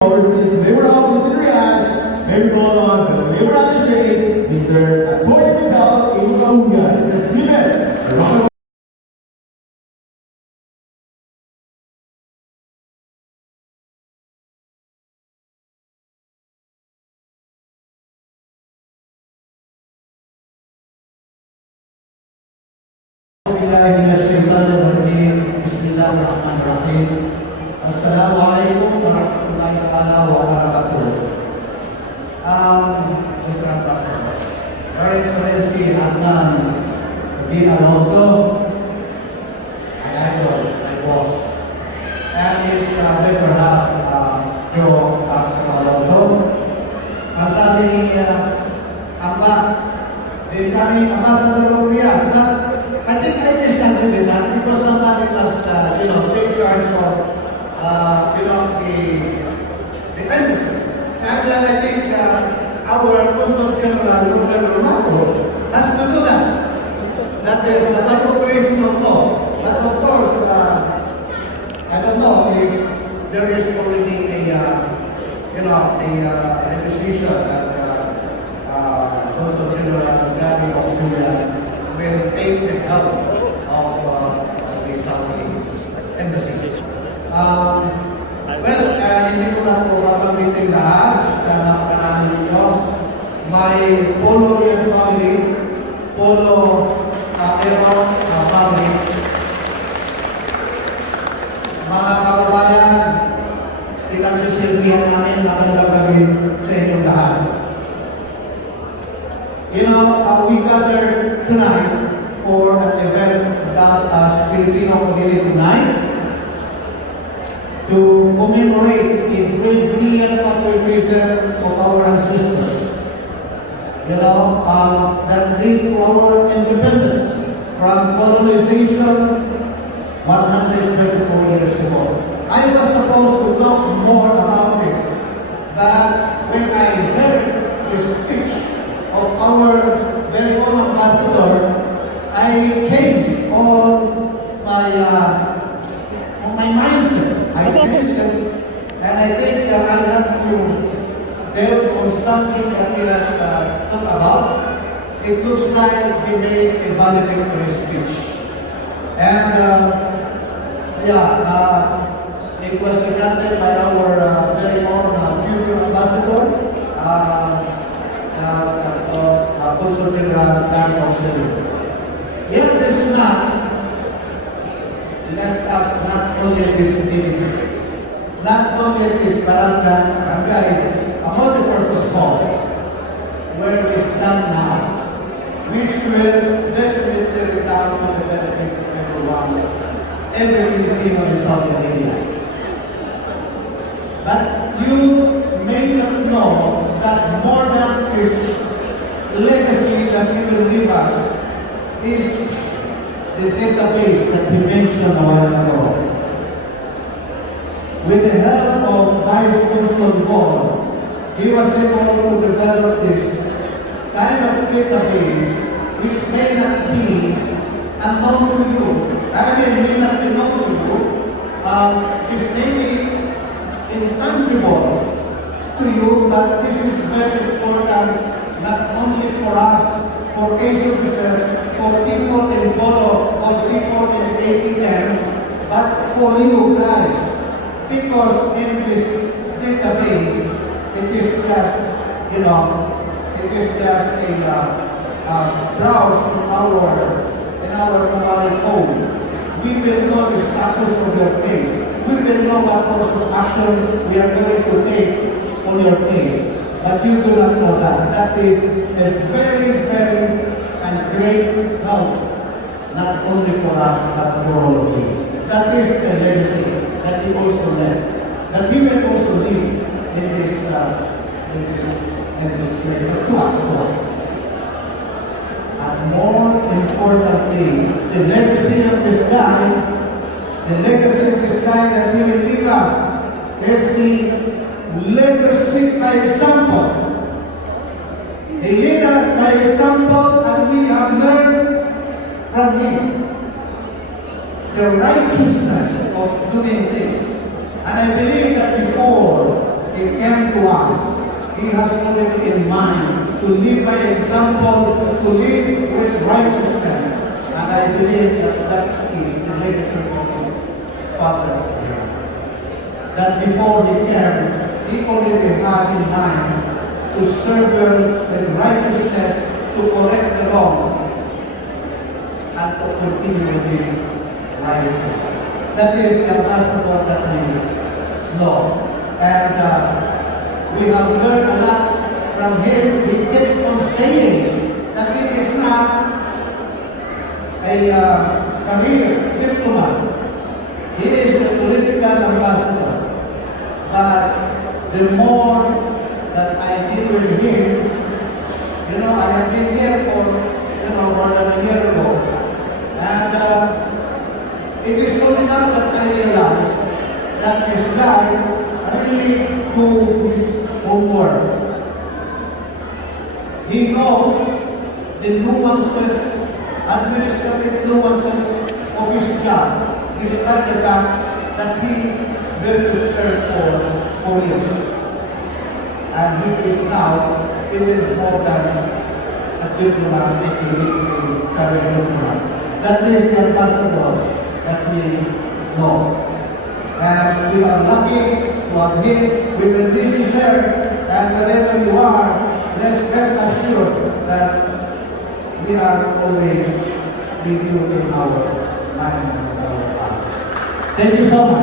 Overseas Labor Office in Riyadh, may we call on the Labor Attaché, Mr. Antonio Vidal Inukaungan. Let's give it a round of Bismillahirrahmanirrahim. Assalamualaikum warahmatullahi wabarakatuh. Mr. Ambassador, Her Excellency Adnan V. Alonso, my idol, my boss, and his better half, Joe Castro Alonso. Ang sabi ni Amba, becoming Ambassador of Riyadh, but I think I disagree with that because somebody must, take charge of, the embassy. And I think our Consul General, Ruben Romato, has to do that. That is by operation of law. But of course, I don't know if there is already a decision that Consul General Gary Auxilian will take the help of the Saudi Embassy. Hindi ko na po mabanggitin lahat na napakarami ninyo. May Polo Rian family, Polo Aeron family. Mga kababayan, pinagsisilbihan namin magandang gabi sa inyong lahat. We gathered tonight for an event dubbed as Filipino Community Night to commemorate the bravery and patriotism of our ancestors, that led to our independence from colonization 124 years ago. I was supposed to talk more about this, but when I heard the speech of our very own ambassador, I changed on my mindset. I changed it, and I think that I have to delve on something that he has talked about. It looks like he made a valedictory speech. And it was granted by our very own future ambassador, Consul General Gary Auxilian. Yet this man left us not only this benefits, not only this barangay, a multi-purpose hall, where we stand now, which will definitely redound to the benefit of everyone, every Filipino in Saudi Arabia. But you may not know that more than his legacy that he will leave us is the database that he mentioned a while ago. With the help of Vice Consul Ball, he was able to develop this kind of database which may not be unknown to you. May not be known to you. It may be intangible to you, but this is very important not only for us, for case officers, for people in Bolo, for people in ATM, but for you guys. Because in this database, it is just, it is just a browse in our mobile phone. We will know the status of your case. We will know what course of action we are going to take on your case. But you do not know that. That is a very, very and great help, not only for us, but for all of you. That is a legacy that he also left, that he will also leave in this place, but to us. And more importantly, the legacy of this guy that he will leave us is the leadership by example. He led us by example, and we have learned from him the righteousness of doing things. And I believe that before us, He has already in mind to live by example, to live with righteousness. And I believe that that is the legacy of His Father. That before He came, He already had in mind to serve with righteousness, to correct the wrong, and to continue being righteous. That is the ambassador that we know. And we have learned a lot from him. He kept on saying that he is not a career diplomat. He is a political ambassador. But the more that I deal with him, I have been here for, more than a year ago. And it is only now that I realize that this guy really do his homework. He knows the nuances, administrative nuances of his job, despite the fact that he been to serve for 4 years. And he is now even more than a diplomat, a career diplomat. That is the ambassador that we know. And we are lucky to have him. We will miss you, sir. And wherever you are, rest assured that we are always with you in our mind and our heart. Thank you so much.